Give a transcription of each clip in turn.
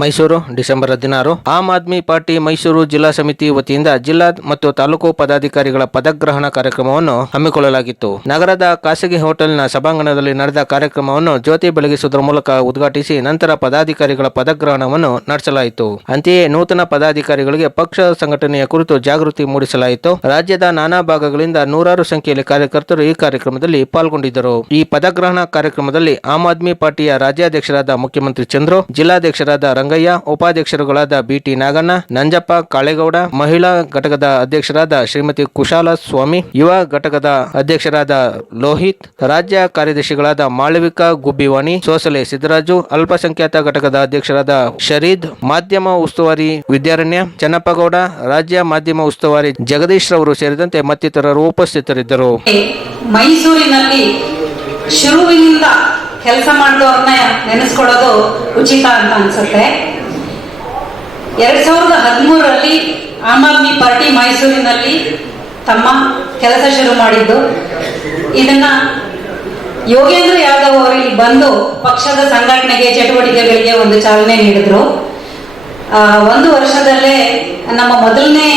Mysuru, December ಹದಿನಾರು. Aam Aadmi party Mysuru ಜಿಲ್ಲಾ ಸಮಿತಿ ವತಿಯಿಂದ ಜಿಲ್ಲಾ ಮತ್ತು ತಾಲೂಕು ಪದಾಧಿಕಾರಿಗಳ ಪದಗ್ರಹಣ ಕಾರ್ಯಕ್ರಮವನ್ನು ಹಮ್ಮಿಕೊಳ್ಳಲಾಗಿತ್ತು. ನಗರದ ಖಾಸಗಿ ಹೋಟೆಲ್ನ ಸಭಾಂಗಣದಲ್ಲಿ ನಡೆದ ಕಾರ್ಯಕ್ರಮವನ್ನು ಜ್ಯೋತಿ ಬೆಳಗಿಸುವುದರ ಮೂಲಕ ಉದ್ಘಾಟಿಸಿ ನಂತರ ಪದಾಧಿಕಾರಿಗಳ ಪದಗ್ರಹಣವನ್ನು ನಡೆಸಲಾಯಿತು. ಅಂತೆಯೇ ನೂತನ ಪದಾಧಿಕಾರಿಗಳಿಗೆ ಪಕ್ಷ ಸಂಘಟನೆಯ ಕುರಿತು ಜಾಗೃತಿ ಮೂಡಿಸಲಾಯಿತು. ರಾಜ್ಯದ ನಾನಾ ಭಾಗಗಳಿಂದ ನೂರಾರು ಸಂಖ್ಯೆಯಲ್ಲಿ ಕಾರ್ಯಕರ್ತರು ಈ ಕಾರ್ಯಕ್ರಮದಲ್ಲಿ ಪಾಲ್ಗೊಂಡಿದ್ದರು. ಈ ಪದಗ್ರಹಣ ಕಾರ್ಯಕ್ರಮದಲ್ಲಿ ಆಮ್ ಆದ್ಮಿ ಪಾರ್ಟಿಯ ರಾಜ್ಯಾಧ್ಯಕ್ಷರಾದ ಮುಖ್ಯಮಂತ್ರಿ ಚಂದ್ರು, ಜಿಲ್ಲಾಧ್ಯಕ್ಷರಾದ ರಂಗಯ್ಯ, ಉಪಾಧ್ಯಕ್ಷರುಗಳಾದ ಬಿಟಿ ನಾಗಣ್ಣ, ನಂಜಪ್ಪ, ಕಾಳೇಗೌಡ, ಮಹಿಳಾ ಘಟಕದ ಅಧ್ಯಕ್ಷರಾದ ಶ್ರೀಮತಿ ಕುಶಾಲ ಸ್ವಾಮಿ, ಯುವ ಘಟಕದ ಅಧ್ಯಕ್ಷರಾದ ಲೋಹಿತ್, ರಾಜ್ಯ ಕಾರ್ಯದರ್ಶಿಗಳಾದ ಮಾಳವಿಕಾ ಗುಬ್ಬಿವಾಣಿ, ಸೋಸಲೆ ಸಿದ್ದರಾಜು, ಅಲ್ಪಸಂಖ್ಯಾತ ಘಟಕದ ಅಧ್ಯಕ್ಷರಾದ ಶರೀದ್, ಮಾಧ್ಯಮ ಉಸ್ತುವಾರಿ ವಿದ್ಯಾರಣ್ಯ, ಚನ್ನಪ್ಪಗೌಡ, ರಾಜ್ಯ ಮಾಧ್ಯಮ ಉಸ್ತುವಾರಿ ಜಗದೀಶ್ ರವರು ಸೇರಿದಂತೆ ಮತ್ತಿತರರು ಉಪಸ್ಥಿತರಿದ್ದರು. ಮೈಸೂರಿನಲ್ಲಿ ಶುರುವಿನಿಂದ ಕೆಲಸ ಮಾಡಿದವ್ರನ್ನ ನೆನೆಸ್ಕೊಳ್ಳೋದು ಉಚಿತ ಅಂತ ಅನ್ಸುತ್ತೆ. ಎರಡ್ ಸಾವಿರದ ಹದಿಮೂರರಲ್ಲಿ ಆಮ್ ಆದ್ಮಿ ಪಾರ್ಟಿ ಮೈಸೂರಿನಲ್ಲಿ ತಮ್ಮ ಕೆಲಸ ಶುರು ಮಾಡಿದ್ದು. ಇದನ್ನ ಯೋಗೇಂದ್ರ ಯಾದವ್ ಅವರು ಇಲ್ಲಿ ಬಂದು ಪಕ್ಷದ ಸಂಘಟನೆಗೆ, ಚಟುವಟಿಕೆಗಳಿಗೆ ಒಂದು ಚಾಲನೆ ನೀಡಿದ್ರು. ಒಂದು ವರ್ಷದಲ್ಲೇ ನಮ್ಮ ಮೊದಲನೇ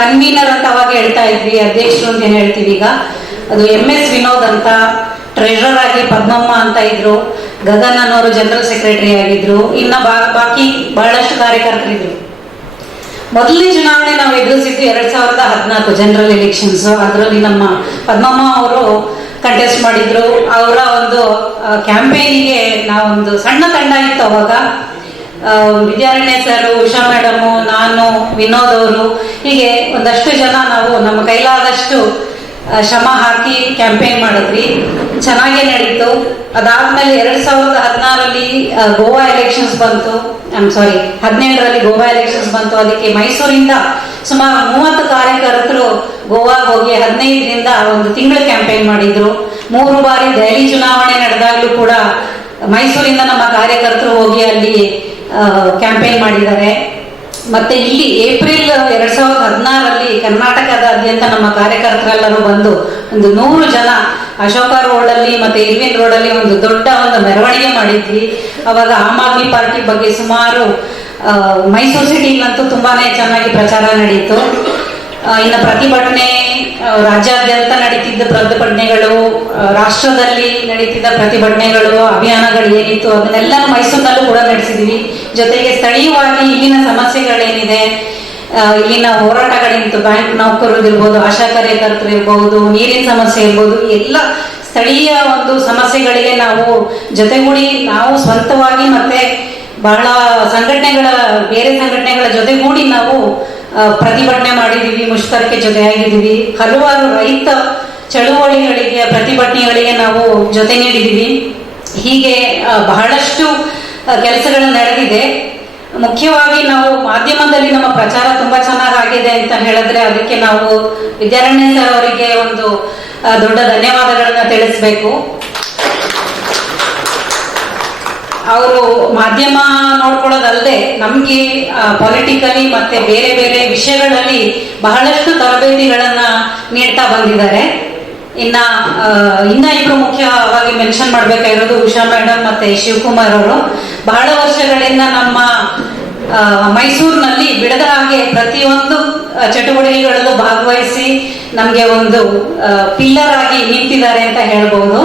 ಕನ್ವೀನರ್ ಅಂತ ಅವಾಗ ಹೇಳ್ತಾ ಇದ್ವಿ, ಅಧ್ಯಕ್ಷರು ಅಂತ ಏನ್ ಹೇಳ್ತೀವಿ ಈಗ. ಅದು ಎಂ ಎಸ್ ವಿನೋದ್ ಅಂತ. ಟ್ರೆಷರರ್ ಆಗಿ ಪದ್ಮಮ್ಮ ಅಂತ ಇದ್ರು ಗಗನ್ ಅನ್ನೋರು ಜನರಲ್ ಸೆಕ್ರೆಟರಿ ಆಗಿದ್ರು, ಇನ್ನ ಬಾಕಿ ಬಹಳಷ್ಟು ಕಾರ್ಯಕರ್ತರಿದ್ರು. ಮೊದಲನೇ ಚುನಾವಣೆ ನಾವು ಎದುರಿಸಿದ್ದು ಎರಡ್ ಸಾವಿರದ ಹದಿನಾಲ್ಕು ಜನರಲ್ ಎಲೆಕ್ಷನ್ಸ್ ಅದರಲ್ಲಿ ನಮ್ಮ ಪದ್ಮಮ್ಮ ಅವರು ಕಂಟೆಸ್ಟ್ ಮಾಡಿದ್ರು. ಅವರ ಒಂದು ಕ್ಯಾಂಪೇನಿಗೆ ನಾವೊಂದು ಸಣ್ಣ ತಂಡ ಇತ್ತು ಅವಾಗ. ವಿದ್ಯಾರಣ್ಯ ಸರ್ ಉಷಾ ಮೇಡಮು ನಾನು, ವಿನೋದ್ ಅವರು, ಹೀಗೆ ಒಂದಷ್ಟು ಜನ ನಾವು ನಮ್ಮ ಕೈಲಾದಷ್ಟು ಶ್ರಮ ಹಾಕಿ ಕ್ಯಾಂಪೇನ್ ಮಾಡಿದ್ವಿ. ಚೆನ್ನಾಗೇ ನಡೀತು. ಅದಾದ್ಮೇಲೆ ಎರಡ್ ಸಾವಿರದ ಹದಿನಾರಲ್ಲಿ ಗೋವಾ ಎಲೆಕ್ಷನ್ಸ್ ಬಂತು. ಐಮ್ ಸಾರಿ ಹದಿನೇಳರಲ್ಲಿ ಗೋವಾ ಎಲೆಕ್ಷನ್ಸ್ ಬಂತು. ಅದಕ್ಕೆ ಮೈಸೂರಿಂದ ಸುಮಾರು ಮೂವತ್ತು ಕಾರ್ಯಕರ್ತರು ಗೋವಾಗೆ ಹೋಗಿ ಹದಿನೈದರಿಂದ ಒಂದು ತಿಂಗಳು ಕ್ಯಾಂಪೇನ್ ಮಾಡಿದ್ರು. ಮೂರು ಬಾರಿ ದೆಹಲಿ ಚುನಾವಣೆ ನಡೆದಾಗಲೂ ಕೂಡ ಮೈಸೂರಿಂದ ನಮ್ಮ ಕಾರ್ಯಕರ್ತರು ಹೋಗಿ ಅಲ್ಲಿ ಕ್ಯಾಂಪೇನ್ ಮಾಡಿದ್ದಾರೆ. ಮತ್ತೆ ಇಲ್ಲಿ ಏಪ್ರಿಲ್ ಎರಡ್ ಸಾವಿರದ ಹದಿನಾರರಲ್ಲಿ ಕರ್ನಾಟಕದಾದ್ಯಂತ ನಮ್ಮ ಕಾರ್ಯಕರ್ತರೆಲ್ಲರೂ ಬಂದು ಒಂದು ನೂರು ಜನ ಅಶೋಕ ರೋಡ್ ಅಲ್ಲಿ ಮತ್ತೆ ಇರ್ವಿನ್ ರೋಡ್ ಅಲ್ಲಿ ಒಂದು ದೊಡ್ಡ ಒಂದು ಮೆರವಣಿಗೆ ಮಾಡಿದ್ವಿ. ಅವಾಗ ಆಮ್ ಆದ್ಮಿ ಪಾರ್ಟಿ ಬಗ್ಗೆ ಸುಮಾರು ಮೈಸೂರು ಸಿಟಿಲಂತೂ ತುಂಬಾನೇ ಚೆನ್ನಾಗಿ ಪ್ರಚಾರ ನಡೀತು. ಇನ್ನು ಪ್ರತಿಭಟನೆ ರಾಜ್ಯಾದ್ಯಂತ ನಡೀತಿದ್ದ ಪ್ರತಿಭಟನೆಗಳು ರಾಷ್ಟ್ರದಲ್ಲಿ ನಡೀತಿದ್ದ ಪ್ರತಿಭಟನೆಗಳು, ಅಭಿಯಾನಗಳು ಏನಿತ್ತು ಅದನ್ನೆಲ್ಲ ಮೈಸೂರಿನಲ್ಲೂ ಕೂಡ ನಡೆಸಿದ್ವಿ. ಜೊತೆಗೆ ಸ್ಥಳೀಯವಾಗಿ ಇಲ್ಲಿನ ಸಮಸ್ಯೆಗಳೇನಿದೆ ಇಲ್ಲಿನ ಹೋರಾಟಗಳಿಂತು ಬ್ಯಾಂಕ್ ನೌಕರರು ಇರ್ಬೋದು, ಆಶಾ ಕಾರ್ಯಕರ್ತರು ಇರ್ಬೋದು, ನೀರಿನ ಸಮಸ್ಯೆ ಇರ್ಬೋದು ಎಲ್ಲ ಸ್ಥಳೀಯ ಒಂದು ಸಮಸ್ಯೆಗಳಿಗೆ ನಾವು ಜೊತೆಗೂಡಿ ನಾವು ಸ್ವಂತವಾಗಿ ಮತ್ತೆ ಬಹಳ ಸಂಘಟನೆಗಳ, ಬೇರೆ ಸಂಘಟನೆಗಳ ಜೊತೆಗೂಡಿ ನಾವು ಪ್ರತಿಭಟನೆ ಮಾಡಿದೀವಿ, ಮುಷ್ಕರಕ್ಕೆ ಜೊತೆಯಾಗಿದ್ದೀವಿ. ಹಲವಾರು ರೈತ ಚಳುವಳಿಗಳಿಗೆ, ಪ್ರತಿಭಟನೆಗಳಿಗೆ ನಾವು ಜೊತೆ ನೀಡಿದ್ದೀವಿ. ಹೀಗೆ ಬಹಳಷ್ಟು ಕೆಲಸಗಳು ನಡೆದಿದೆ. ಮುಖ್ಯವಾಗಿ ನಾವು ಮಾಧ್ಯಮದಲ್ಲಿ ನಮ್ಮ ಪ್ರಚಾರ ತುಂಬಾ ಚೆನ್ನಾಗಿ ಆಗಿದೆ ಅಂತ ಹೇಳಿದ್ರೆ ಅದಕ್ಕೆ ನಾವು ವಿದ್ಯಾರಣ್ಯ ಸರ್ ಅವರಿಗೆ ಒಂದು ದೊಡ್ಡ ಧನ್ಯವಾದಗಳನ್ನ ತಿಳಿಸ್ಬೇಕು. ಅವರು ಮಾಧ್ಯಮ ನೋಡ್ಕೊಳ್ಳೋದಲ್ಲದೆ ನಮ್ಗೆ ಪೊಲಿಟಿಕಲಿ ಮತ್ತೆ ಬೇರೆ ಬೇರೆ ವಿಷಯಗಳಲ್ಲಿ ಬಹಳಷ್ಟು ತರಬೇತಿಗಳನ್ನ ನೀಡ್ತಾ ಬಂದಿದ್ದಾರೆ. ಇನ್ನ ಇನ್ನ ಇಬ್ರು ಮುಖ್ಯವಾಗಿ ಮೆನ್ಷನ್ ಮಾಡ್ಬೇಕಾಗಿರೋದು ಉಷಾ ಮೇಡಮ್ ಮತ್ತೆ ಶಿವಕುಮಾರ್ ಅವರು. ಬಹಳ ವರ್ಷಗಳಿಂದ ನಮ್ಮ ಮೈಸೂರಿನಲ್ಲಿ ಬಿಡದ ಹಾಗೆ ಪ್ರತಿಯೊಂದು ಚಟುವಟಿಕೆಗಳಲ್ಲೂ ಭಾಗವಹಿಸಿ ನಮಗೆ ಒಂದು ಪಿಲ್ಲರ್ ಆಗಿ ನಿಂತಿದ್ದಾರೆ ಅಂತ ಹೇಳ್ಬೋದು.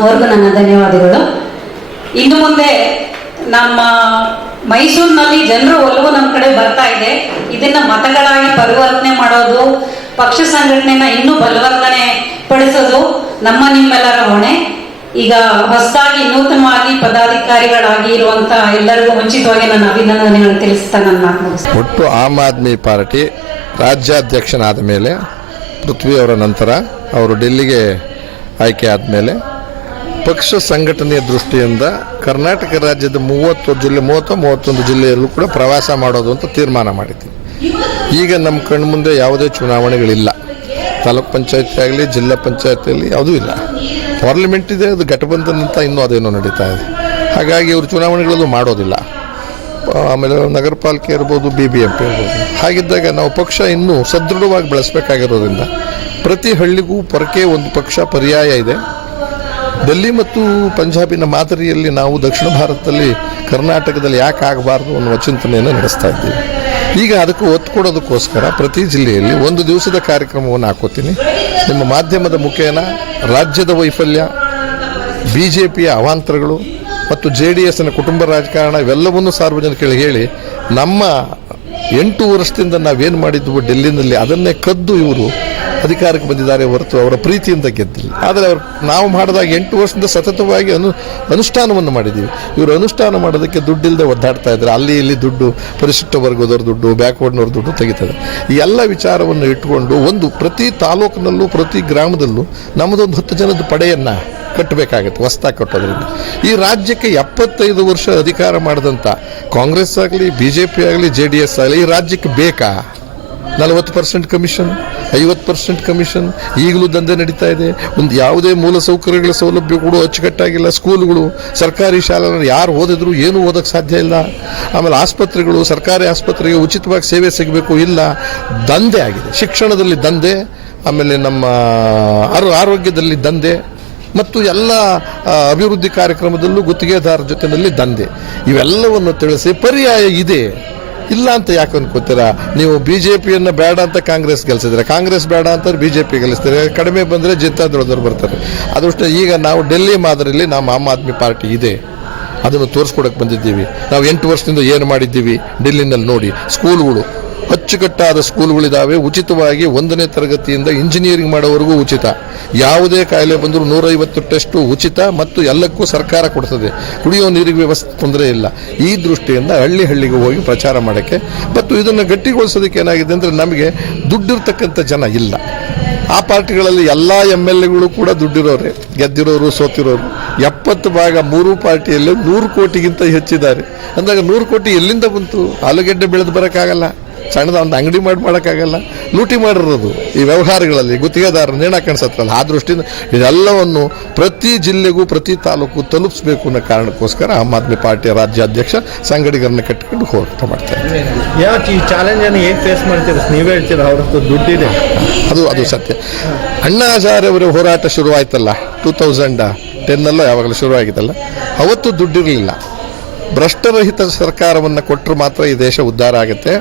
ಅವ್ರಿಗೂ ನನ್ನ ಧನ್ಯವಾದಗಳು. ಇನ್ನು ಮುಂದೆ ನಮ್ಮ ಮೈಸೂರಿನಲ್ಲಿ ಜನರು ಒಲವು ನಮ್ಮ ಕಡೆ ಬರ್ತಾ ಇದೆ. ಇದನ್ನ ಮತಗಳಾಗಿ ಪರಿವರ್ತನೆ ಮಾಡೋದು ಪಕ್ಷ ಸಂಘಟನೆನ ಇನ್ನೂ ಬಲವರ್ಧನೆ ಪಡಿಸೋದು ನಮ್ಮ ನಿಮ್ಮೆಲ್ಲರ ಹೊಣೆ ಈಗ ಹೊಸದಾಗಿ ನೂತನವಾಗಿ ಪದಾಧಿಕಾರಿಗಳಾಗಿ ಇರುವಂತ ಎಲ್ಲರಿಗೂ ಮುಂಚಿತವಾಗಿ ನನ್ನ ಅಭಿನಂದನೆಗಳನ್ನು ತಿಳಿಸ್ತಾ ನನ್ನ. ಒಟ್ಟು ಆಮ್ ಆದ್ಮಿ ಪಾರ್ಟಿ ರಾಜ್ಯಾಧ್ಯಕ್ಷನಾದ ಮೇಲೆ, ಪೃಥ್ವಿ ಅವರ ನಂತರ ಅವರು ಡೆಲ್ಲಿಗೆ ಆಯ್ಕೆ ಆದಮೇಲೆ, ಪಕ್ಷ ಸಂಘಟನೆಯ ದೃಷ್ಟಿಯಿಂದ ಕರ್ನಾಟಕ ರಾಜ್ಯದ ಮೂವತ್ತು ಜಿಲ್ಲೆ, ಮೂವತ್ತು ಮೂವತ್ತೊಂದು ಜಿಲ್ಲೆಯಲ್ಲೂ ಕೂಡ ಪ್ರವಾಸ ಮಾಡೋದು ಅಂತ ತೀರ್ಮಾನ ಮಾಡಿದ್ವಿ ಈಗ ನಮ್ಮ ಕಣ್ಮುಂದೆ ಯಾವುದೇ ಚುನಾವಣೆಗಳಿಲ್ಲ. ತಾಲೂಕ್ ಪಂಚಾಯತಿ ಆಗಲಿ, ಜಿಲ್ಲಾ ಪಂಚಾಯತಿಯಲ್ಲಿ ಯಾವುದೂ ಇಲ್ಲ. ಪಾರ್ಲಿಮೆಂಟ್ ಇದೆ, ಅದು ಘಟಬಂಧನ್ ಅಂತ ಇನ್ನೂ ಅದೇನೋ ನಡೀತಾ ಇದೆ. ಹಾಗಾಗಿ ಇವರು ಚುನಾವಣೆಗಳಲ್ಲೂ ಮಾಡೋದಿಲ್ಲ. ಆಮೇಲೆ ನಗರ ಪಾಲಿಕೆ ಇರ್ಬೋದು ಬಿ ಬಿ ಎಂ ಪಿ ಇರ್ಬೋದು. ಹಾಗಿದ್ದಾಗ ನಾವು ಪಕ್ಷ ಇನ್ನೂ ಸದೃಢವಾಗಿ ಬೆಳೆಸಬೇಕಾಗಿರೋದ್ರಿಂದ ಪ್ರತಿ ಹಳ್ಳಿಗೂ ಪೊರಕೆ ಒಂದು ಪಕ್ಷ ಪರ್ಯಾಯ ಇದೆ. ಡೆಲ್ಲಿ ಮತ್ತು ಪಂಜಾಬಿನ ಮಾದರಿಯಲ್ಲಿ ನಾವು ದಕ್ಷಿಣ ಭಾರತದಲ್ಲಿ ಕರ್ನಾಟಕದಲ್ಲಿ ಯಾಕೆ ಆಗಬಾರ್ದು ಅನ್ನುವ ಚಿಂತನೆಯನ್ನು ನಡೆಸ್ತಾ ಇದ್ದೀವಿ. ಈಗ ಅದಕ್ಕೆ ಒತ್ತು ಕೊಡೋದಕ್ಕೋಸ್ಕರ ಪ್ರತಿ ಜಿಲ್ಲೆಯಲ್ಲಿ ಒಂದು ದಿವಸದ ಕಾರ್ಯಕ್ರಮವನ್ನು ಹಾಕೋತೀನಿ. ನಿಮ್ಮ ಮಾಧ್ಯಮದ ಮುಖೇನ, ರಾಜ್ಯದ ವೈಫಲ್ಯ ಬಿ ಜೆ ಪಿಯ ಅವಾಂತರಗಳು ಮತ್ತು ಜೆ ಡಿ ಎಸ್ನ ಕುಟುಂಬ ರಾಜಕಾರಣ ಇವೆಲ್ಲವನ್ನೂ ಸಾರ್ವಜನಿಕರಿಗೆ ಹೇಳಿ, ನಮ್ಮ ಎಂಟು ವರ್ಷದಿಂದ ನಾವೇನು ಮಾಡಿದ್ವು ಡೆಲ್ಲಿನಲ್ಲಿ ಅದನ್ನೇ ಕದ್ದು ಇವರು ಅಧಿಕಾರಕ್ಕೆ ಬಂದಿದ್ದಾರೆ ಹೊರತು ಅವರ ಪ್ರೀತಿಯಿಂದ ಗೆದ್ದಿಲ್ಲ. ಆದರೆ ಅವರು ನಾವು ಮಾಡಿದಾಗ ಎಂಟು ವರ್ಷದಿಂದ ಸತತವಾಗಿ ಅನು, ಅನುಷ್ಠಾನವನ್ನು ಮಾಡಿದ್ದೀವಿ. ಇವರು ಅನುಷ್ಠಾನ ಮಾಡೋದಕ್ಕೆ ದುಡ್ಡಿಲ್ಲದೆ ಒದ್ದಾಡ್ತಾ ಇದ್ದಾರೆ. ಅಲ್ಲಿ ಇಲ್ಲಿ ದುಡ್ಡು ಪರಿಶಿಷ್ಟ ವರ್ಗದವ್ರ ದುಡ್ಡು, ಬ್ಯಾಕ್ವರ್ಡ್ನವ್ರ ದುಡ್ಡು ತೆಗಿತಾರೆ ಈ ಎಲ್ಲ ವಿಚಾರವನ್ನು ಇಟ್ಟುಕೊಂಡು ಒಂದು ಪ್ರತಿ ತಾಲೂಕಿನಲ್ಲೂ, ಪ್ರತಿ ಗ್ರಾಮದಲ್ಲೂ ನಮ್ಮದೊಂದು ಹತ್ತು ಜನದ ಪಡೆಯನ್ನು ಕಟ್ಟಬೇಕಾಗತ್ತೆ, ಹೊಸ್ದಾಗಿ ಕಟ್ಟೋದ್ರಿಂದ. ಈ ರಾಜ್ಯಕ್ಕೆ ಎಪ್ಪತ್ತೈದು ವರ್ಷ ಅಧಿಕಾರ ಮಾಡಿದಂಥ ಕಾಂಗ್ರೆಸ್ ಆಗಲಿ ಬಿ ಜೆ ಪಿ ಆಗಲಿ, ಜೆ ಡಿ ಎಸ್ ಆಗಲಿ, ಈ ರಾಜ್ಯಕ್ಕೆ ಬೇಕಾ? ನಲವತ್ತು ಪರ್ಸೆಂಟ್ ಕಮಿಷನ್? ಐವತ್ತು ಪರ್ಸೆಂಟ್ ಕಮಿಷನ್ ಈಗಲೂ ದಂಧೆ ನಡೀತಾ ಇದೆ. ಒಂದು ಯಾವುದೇ ಮೂಲ ಸೌಕರ್ಯಗಳ ಸೌಲಭ್ಯ ಕೂಡ ಅಚ್ಚುಕಟ್ಟಾಗಿಲ್ಲ. ಸ್ಕೂಲ್ಗಳು, ಸರ್ಕಾರಿ ಶಾಲೆ ಯಾರು ಓದಿದ್ರು ಏನೂ ಓದೋಕ್ಕೆ ಸಾಧ್ಯ ಇಲ್ಲ. ಆಮೇಲೆ ಆಸ್ಪತ್ರೆಗಳು, ಸರ್ಕಾರಿ ಆಸ್ಪತ್ರೆಗೆ ಉಚಿತವಾಗಿ ಸೇವೆ ಸಿಗಬೇಕು ಇಲ್ಲ. ದಂಧೆ ಆಗಿದೆ. ಶಿಕ್ಷಣದಲ್ಲಿ ದಂಧೆ, ಆಮೇಲೆ ನಮ್ಮ ಆರೋ, ಆರೋಗ್ಯದಲ್ಲಿ ದಂಧೆ ಮತ್ತು ಎಲ್ಲ ಅಭಿವೃದ್ಧಿ ಕಾರ್ಯಕ್ರಮದಲ್ಲೂ ಗುತ್ತಿಗೆದಾರರ ಜೊತೆಯಲ್ಲಿ ದಂಧೆ. ಇವೆಲ್ಲವನ್ನು ತಿಳಿಸಿ ಪರ್ಯಾಯ ಇದೆ. ಇಲ್ಲ ಅಂತ ಯಾಕೆ ಅನ್ಕೋತೀರಾ ನೀವು ಬಿ ಜೆ ಬೇಡ ಅಂತ ಕಾಂಗ್ರೆಸ್ ಗೆಲ್ಸಿದ್ರೆ, ಕಾಂಗ್ರೆಸ್ ಬೇಡ ಅಂತ ಬಿ ಜೆ ಪಿ ಗೆಲ್ಲಿಸ್ತಾರೆ ಕಡಿಮೆ ಬಂದರೆ ಜನತಾದಳದವ್ರು ಬರ್ತಾರೆ. ಅದಷ್ಟೇ ಈಗ ನಾವು ಡೆಲ್ಲಿ ಮಾದರಿಯಲ್ಲಿ ನಮ್ಮ ಆಮ್ ಆದ್ಮಿ ಪಾರ್ಟಿ ಇದೆ. ಅದನ್ನು ತೋರಿಸ್ಕೊಡಕ್ಕೆ ಬಂದಿದ್ದೀವಿ. ನಾವು ಎಂಟು ವರ್ಷದಿಂದ ಏನು ಮಾಡಿದ್ದೀವಿ? ಡೆಲ್ಲಿನಲ್ಲಿ ನೋಡಿ, ಸ್ಕೂಲ್ಗಳು ಅಚ್ಚುಕಟ್ಟಾದ ಸ್ಕೂಲ್ಗಳಿದ್ದಾವೆ ಉಚಿತವಾಗಿ ಒಂದನೇ ತರಗತಿಯಿಂದ ಇಂಜಿನಿಯರಿಂಗ್ ಮಾಡೋವರೆಗೂ ಉಚಿತ. ಯಾವುದೇ ಕಾಯಿಲೆ ಬಂದರೂ ನೂರೈವತ್ತು ಟೆಸ್ಟು ಉಚಿತ ಮತ್ತು ಎಲ್ಲಕ್ಕೂ ಸರ್ಕಾರ ಕೊಡ್ತದೆ. ಕುಡಿಯೋ ನೀರಿಗೆ ವ್ಯವಸ್ಥೆ ತೊಂದರೆ ಇಲ್ಲ. ಈ ದೃಷ್ಟಿಯಿಂದ ಹಳ್ಳಿ ಹಳ್ಳಿಗೆ ಹೋಗಿ ಪ್ರಚಾರ ಮಾಡೋಕ್ಕೆ. ಮತ್ತು ಇದನ್ನು ಗಟ್ಟಿಗೊಳಿಸೋದಕ್ಕೆ ಏನಾಗಿದೆ ಅಂದರೆ ನಮಗೆ ದುಡ್ಡಿರ್ತಕ್ಕಂಥ ಜನ ಇಲ್ಲ. ಆ ಪಾರ್ಟಿಗಳಲ್ಲಿ ಎಲ್ಲ ಎಂ ಎಲ್ ಎಗಳು ಕೂಡ ದುಡ್ಡಿರೋರೆ. ಗೆದ್ದಿರೋರು, ಸೋತಿರೋರು. ಎಪ್ಪತ್ತು ಭಾಗ ಮೂರು ಪಾರ್ಟಿಯಲ್ಲಿ ನೂರು ಕೋಟಿಗಿಂತ ಹೆಚ್ಚಿದ್ದಾರೆ. ಅಂದಾಗ ನೂರು ಕೋಟಿ ಎಲ್ಲಿಂದ ಬಂತು? ಆಲೂಗೆಡ್ಡೆ ಬೆಳೆದು ಬರೋಕ್ಕಾಗಲ್ಲ. ಸಣ್ಣದ ಒಂದು ಅಂಗಡಿ ಮಾಡಿ ಮಾಡೋಕ್ಕಾಗಲ್ಲ. ಲೂಟಿ ಮಾಡಿರೋದು ಈ ವ್ಯವಹಾರಗಳಲ್ಲಿ ಗುತ್ತಿಗೆದಾರ ನೇಣ ಕಾಣಿಸತ್ತಲ್ಲ ಆ ದೃಷ್ಟಿಯಿಂದ ಇದೆಲ್ಲವನ್ನು ಪ್ರತಿ ಜಿಲ್ಲೆಗೂ ಪ್ರತಿ ತಾಲೂಕು ತಲುಪಿಸಬೇಕು ಅನ್ನೋ ಕಾರಣಕ್ಕೋಸ್ಕರ ಆಮ್ ಆದ್ಮಿ ಪಾರ್ಟಿಯ ರಾಜ್ಯಾಧ್ಯಕ್ಷ ಸಂಗಡಿಗರನ್ನ ಕಟ್ಟಿಕೊಂಡು ಹೋರಾಟ ಮಾಡ್ತಾರೆ ಯಾಕೆ ಈ ಚಾಲೆಂಜನ್ನು ಹೇಗೆ ಫೇಸ್ ಮಾಡ್ತೀರ? ನೀವೇ ಹೇಳ್ತೀರ ಅವ್ರ ಹತ್ರ ದುಡ್ಡಿದೆ? ಅದು ಅದು ಸತ್ಯ. ಅಣ್ಣಾಚಾರ್ಯವರ ಹೋರಾಟ ಶುರುವಾಯ್ತಲ್ಲ ಟೂ ತೌಸಂಡ್ ಟೆನ್ನಲ್ಲೋ ಯಾವಾಗಲೂ ಶುರುವಾಗಿತ್ತಲ್ಲ ಅವತ್ತು ದುಡ್ಡಿರಲಿಲ್ಲ. ಭ್ರಷ್ಟರಹಿತ ಸರ್ಕಾರವನ್ನು ಕೊಟ್ಟರು ಮಾತ್ರ ಈ ದೇಶ ಉದ್ಧಾರ ಆಗುತ್ತೆ.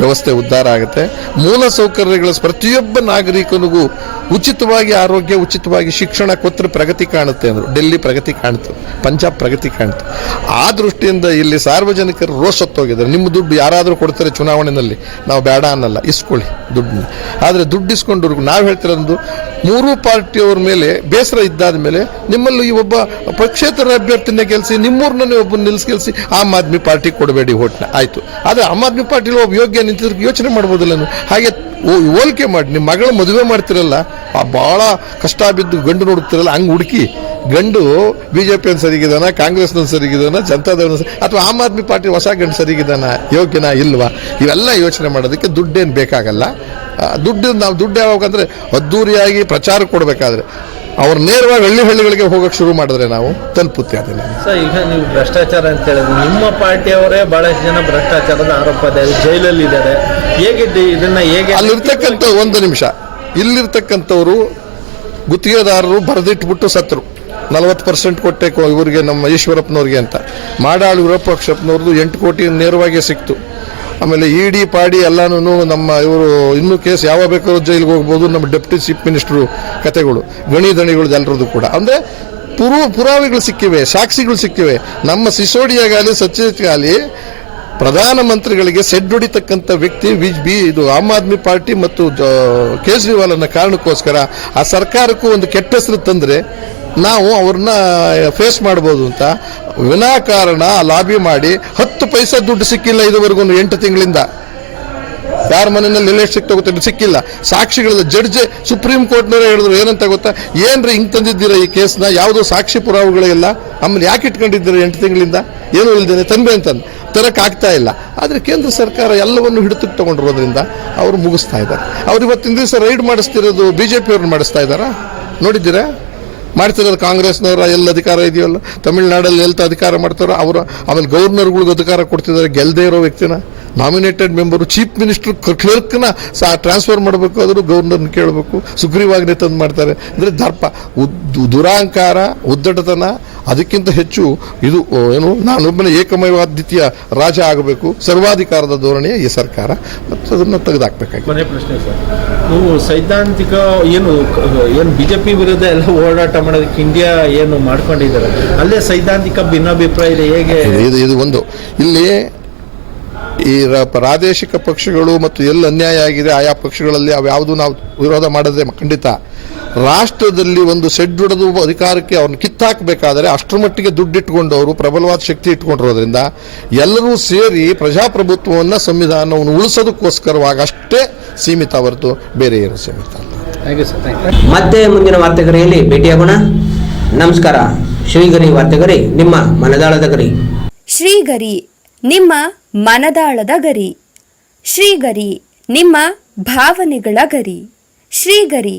ವ್ಯವಸ್ಥೆ ಉದ್ಧಾರ ಆಗುತ್ತೆ. ಮೂಲ ಸೌಕರ್ಯಗಳ ಪ್ರತಿಯೊಬ್ಬ ನಾಗರಿಕನಿಗೂ ಉಚಿತವಾಗಿ ಆರೋಗ್ಯ, ಉಚಿತವಾಗಿ ಶಿಕ್ಷಣ ಕೊಟ್ಟರೆ ಪ್ರಗತಿ ಕಾಣುತ್ತೆ ಅಂದರು. ಡೆಲ್ಲಿ ಪ್ರಗತಿ ಕಾಣ್ತು, ಪಂಜಾಬ್ ಪ್ರಗತಿ ಕಾಣ್ತು. ಆ ದೃಷ್ಟಿಯಿಂದ ಇಲ್ಲಿ ಸಾರ್ವಜನಿಕರು ರೋಷ ನಿಮ್ಮ ದುಡ್ಡು ಯಾರಾದರೂ ಕೊಡ್ತಾರೆ ಚುನಾವಣೆಯಲ್ಲಿ ನಾವು ಬೇಡ ಅನ್ನಲ್ಲ, ಇಸ್ಕೊಳ್ಳಿ ದುಡ್ಡನ್ನ. ಆದರೆ ದುಡ್ಡು ಇಸ್ಕೊಂಡವ್ರಿಗೆ ನಾವು ಹೇಳ್ತಿರೋದು ಮೂರೂ ಪಾರ್ಟಿಯವ್ರ ಮೇಲೆ ಬೇಸರ ಇದ್ದಾದ ಮೇಲೆ ನಿಮ್ಮಲ್ಲಿ ಈ ಒಬ್ಬ ಪಕ್ಷೇತರ ಅಭ್ಯರ್ಥಿನ ಗೆಲ್ಲಿಸಿ ನಿಮ್ಮೂರ್ನೇ ಒಬ್ಬ ನಿಲ್ಸಿ ಗೆಲ್ಲಿಸಿ ಆಮ್ ಆದ್ಮಿ ಪಾರ್ಟಿ ಕೊಡಬೇಡಿ ಓಟ್ನ ಆಯ್ತು. ಆದರೆ ಆಮ್ ಆದ್ಮಿ ಪಾರ್ಟಿಲಿ ಒಬ್ಬ ಯೋಗ್ಯ ನಿಂತಿದ್ರೆ ಯೋಚನೆ ಮಾಡ್ಬೋದಿಲ್ಲ ನೀವು ಹಾಗೆ ಹೋಲಿಕೆ ಮಾಡಿ. ನಿಮ್ಮ ಮಗಳ ಮದುವೆ ಮಾಡ್ತಿರಲ್ಲ, ಆ ಭಾಳ ಕಷ್ಟ ಬಿದ್ದು ಗಂಡು ನೋಡುತ್ತಿರಲ್ಲ, ಹಂಗೆ ಹುಡುಕಿ. ಗಂಡು ಬಿ ಜೆ ಪಿಯನ್ನು ಸರಿಗಿದಾನ ಕಾಂಗ್ರೆಸ್ನ ಸರಿಗಿದಾನ, ಜನತಾದಳ ಅಥವಾ ಆಮ್ ಆದ್ಮಿ ಪಾರ್ಟಿ ಹೊಸ ಗಂಡು ಸರಿಗಿದಾನ, ಯೋಗ್ಯನ ಇಲ್ವಾ? ಇವೆಲ್ಲ ಯೋಚನೆ ಮಾಡೋದಕ್ಕೆ ದುಡ್ಡೇನು ಬೇಕಾಗಲ್ಲ. ದುಡ್ಡು ನಾವು ದುಡ್ಡು ಯಾವಾಗ ಅಂದರೆ ಅದ್ದೂರಿಯಾಗಿ ಪ್ರಚಾರ ಕೊಡಬೇಕಾದ್ರೆ. ಅವ್ರು ನೇರವಾಗಿ ಹಳ್ಳಿ ಹಳ್ಳಿಗಳಿಗೆ ಹೋಗಕ್ಕೆ ಶುರು ಮಾಡಿದ್ರೆ ನಾವು ತಲುಪುತ್ತೆ ಅದನ್ನು. ಸರ್ ಈಗ ನೀವು ಭ್ರಷ್ಟಾಚಾರ ಅಂತ ಹೇಳಿದ್ರೆ ನಿಮ್ಮ ಪಾರ್ಟಿಯವರೇ ಬಹಳಷ್ಟು ಜನ ಭ್ರಷ್ಟಾಚಾರದ ಆರೋಪ ಇದೆ ಜೈಲಲ್ಲಿ ಇದ್ದಾರೆ. ಹೇಗೆ ಡಿ- ಇದನ್ನ ಹೇಗೆ ಅಲ್ಲಿರ್ತಕ್ಕಂಥ ಒಂದು ನಿಮಿಷ. ಇಲ್ಲಿರ್ತಕ್ಕಂಥವ್ರು ಗುತ್ತಿಗೆದಾರರು ಬರೆದಿಟ್ಬಿಟ್ಟು ಸತ್ರು. ನಲವತ್ತು ಪರ್ಸೆಂಟ್ ಕೊಟ್ಟೆ ಕೊ- ಇವರಿಗೆ ನಮ್ಮ ಈಶ್ವರಪ್ಪನವ್ರಿಗೆ ಅಂತ. ಮಾಡಾಳು ವಿರೂಪಾಕ್ಷಪ್ಪನವ್ರದ್ದು ಎಂಟು ಕೋಟಿ ನೇರವಾಗಿ ಸಿಕ್ತು. ಆಮೇಲೆ ಇಡಿ ಪಾಡಿ ಎಲ್ಲಾನು ನಮ್ಮ ಇವರು ಇನ್ನೂ ಕೇಸ್ ಯಾವ ಬೇಕಾದ್ರೂ ಜೈಲಿಗೆ ಹೋಗ್ಬೋದು ನಮ್ಮ ಡೆಪ್ಟಿ ಚೀಫ್ ಮಿನಿಸ್ಟ್ರು ಕತೆಗಳು ಗಣಿ ದಣಿಗಳು ಎಲ್ಲರದ್ದು ಕೂಡ. ಅಂದರೆ ಪುರು ಪುರಾವೆಗಳು ಸಿಕ್ಕಿವೆ, ಸಾಕ್ಷಿಗಳು ಸಿಕ್ಕಿವೆ. ನಮ್ಮ ಸಿಸೋಡಿಯಾಗಲಿ ಸಚಿವಾಲಿ ಪ್ರಧಾನಮಂತ್ರಿಗಳಿಗೆ ಸೆಡ್ ಹೊಡಿತಕ್ಕಂಥ ವ್ಯಕ್ತಿ ವಿಜ್ ಬಿ ಇದು ಆಮ್ ಆದ್ಮಿ ಪಾರ್ಟಿ ಮತ್ತು ಕೇಜ್ರಿವಾಲ್ ಅನ್ನೋ ಕಾರಣಕ್ಕೋಸ್ಕರ ಆ ಸರ್ಕಾರಕ್ಕೂ ಒಂದು ಕೆಟ್ಟ ಹೆಸರು ತಂದರೆ ನಾವು ಅವ್ರನ್ನ ಫೇಸ್ ಮಾಡ್ಬೋದು ಅಂತ ವಿನಾಕಾರಣ ಲಾಬಿ ಮಾಡಿ ಹತ್ತು ಪೈಸಾ ದುಡ್ಡು ಸಿಕ್ಕಿಲ್ಲ ಇದುವರೆಗೂ ಎಂಟು ತಿಂಗಳಿಂದ. ಯಾರ ಮನೆಯಲ್ಲಿ ಎಲ್ಲ ಸಿಕ್ತ ಗೊತ್ತಿಲ್ಲ ಸಿಕ್ಕಿಲ್ಲ. ಸಾಕ್ಷಿಗಳ ಜಡ್ಜ್ ಸುಪ್ರೀಂ ಕೋರ್ಟ್ನವರೇ ಹೇಳಿದ್ರು, ಏನಂತ ಗೊತ್ತಾ? ಏನ್ರಿ ಹಿಂಗೆ ತಂದಿದ್ದೀರಾ ಈ ಕೇಸ್ನ? ಯಾವುದೋ ಸಾಕ್ಷಿ ಪುರಾವೆಗಳೇ ಇಲ್ಲ. ಆಮೇಲೆ ಯಾಕೆ ಇಟ್ಕೊಂಡಿದ್ದೀರಾ ಎಂಟು ತಿಂಗಳಿಂದ? ಏನೂ ಇಲ್ದೇನೆ, ತಂದೆ ಅಂತಂದು. ತರಕಾಗ್ತಾ ಇಲ್ಲ. ಆದರೆ ಕೇಂದ್ರ ಸರ್ಕಾರ ಎಲ್ಲವನ್ನು ಹಿಡಿತಕ್ಕೆ ತಗೊಂಡಿರೋದ್ರಿಂದ ಅವರು ಮುಗಿಸ್ತಾ ಇದ್ದಾರೆ. ಅವ್ರು ಇವತ್ತಿನ ದಿವಸ ರೈಡ್ ಮಾಡಿಸ್ತಿರೋದು ಬಿ ಜೆ ಪಿಯವ್ರನ್ನ ಮಾಡಿಸ್ತಾ ಇದ್ದಾರಾ? ನೋಡಿದ್ದೀರಾ? ಮಾಡ್ತಿರೋದು ಕಾಂಗ್ರೆಸ್ನವರ ಎಲ್ಲ ಅಧಿಕಾರ ಇದೆಯಲ್ಲ? ತಮಿಳ್ನಾಡಲ್ಲಿ ಎಲ್ತ ಅಧಿಕಾರ ಮಾಡ್ತಾರೋ ಅವರು, ಆಮೇಲೆ ಗವರ್ನರ್ಗಳಿಗೆ ಅಧಿಕಾರ ಕೊಡ್ತಿದ್ದಾರೆ ಗೆಲ್ಲದೆ ಇರೋ ವ್ಯಕ್ತಿನ. ನಾಮಿನೇಟೆಡ್ ಮೆಂಬರು ಚೀಫ್ ಮಿನಿಸ್ಟರ್ ಕ್ಲರ್ಕ್ನ ಸಹ ಟ್ರಾನ್ಸ್ಫರ್ ಮಾಡಬೇಕು ಆದರೂ ಗೌರ್ನರ್ನ ಕೇಳಬೇಕು. ಸುಗ್ರೀವಾಜ್ಞೆ ತಂದು ಮಾಡ್ತಾರೆ. ಅಂದರೆ ದರ್ಪ, ಉದ್ ದುರಾಂಕಾರ, ಉದ್ದಟತನ ಅದಕ್ಕಿಂತ ಹೆಚ್ಚು ಇದು ಏನು ನಾನೊಬ್ಬನೇ ಏಕಮೇವಾದ್ವಿತೀಯ ರಾಜ ಆಗಬೇಕು ಸರ್ವಾಧಿಕಾರದ ಧೋರಣೆ ಈ ಸರ್ಕಾರ. ಮತ್ತು ಅದನ್ನು ತೆಗೆದುಹಾಕ್ಬೇಕಾಗಿದೆ ಕೊನೆ ಪ್ರಶ್ನೆ ಸರ್. ನೀವು ಸೈದ್ಧಾಂತಿಕ ಏನು ಏನು ಬಿಜೆಪಿ ವಿರುದ್ಧ ಎಲ್ಲ ಹೋರಾಟ ಮಾಡೋದಕ್ಕೆ ಇಂಡಿಯಾ ಏನು ಮಾಡ್ಕೊಂಡಿದ್ದಾರೆ? ಅಲ್ಲೇ ಸೈದ್ಧಾಂತಿಕ ಭಿನ್ನಾಭಿಪ್ರಾಯ ಇದೆ ಹೇಗೆ? ಇದು- ಇದು ಒಂದು. ಇಲ್ಲಿ ಈ ಪ್ರಾದೇಶಿಕ ಪಕ್ಷಗಳು ಮತ್ತು ಎಲ್ಲಿ ಅನ್ಯಾಯ ಆಗಿದೆ ಆಯಾ ಪಕ್ಷಗಳಲ್ಲಿ ಅವ್ಯಾವುದು ನಾವು ವಿರೋಧ ಮಾಡದೆ ಖಂಡಿತ ರಾಷ್ಟ್ರದಲ್ಲಿ ಒಂದು ಸೆಡ್ ಹಿಡಿದು ಅಧಿಕಾರಕ್ಕೆ ಅವ್ರನ್ನ ಕಿತ್ತಾಕಬೇಕಾದರೆ ಅಷ್ಟರ ಮಟ್ಟಿಗೆ ದುಡ್ಡಿಟ್ಕೊಂಡವರು ಪ್ರಬಲವಾದ ಶಕ್ತಿ ಇಟ್ಕೊಂಡಿರೋದ್ರಿಂದ ಎಲ್ಲರೂ ಸೇರಿ ಪ್ರಜಾಪ್ರಭುತ್ವವನ್ನು ಸಂವಿಧಾನವನ್ನು ಉಳಿಸೋದಕ್ಕೋಸ್ಕರವಾಗಿ ಅಷ್ಟೇ ಸೀಮಿತ ಹೊರತು ಬೇರೆ ಏನು ಸೀಮಿತ ಅಲ್ಲ. Thank you sir thank you ಮತ್ತೆ ಮುಂದಿನ ವಾರ್ತೆಗರಿಯಲ್ಲಿ ಭೇಟಿಯಾಗೋಣ ನಮಸ್ಕಾರ. ಶ್ರೀಗರಿ ವಾರ್ತೆಗರಿ ನಿಮ್ಮ ಮನದಾಳದ ಗರಿ. ಶ್ರೀಗರಿ ನಿಮ್ಮ ಮನದಾಳದ ಗರಿ. ಶ್ರೀಗರಿ ನಿಮ್ಮ ಭಾವನೆಗಳ ಗರಿ. ಶ್ರೀಗರಿ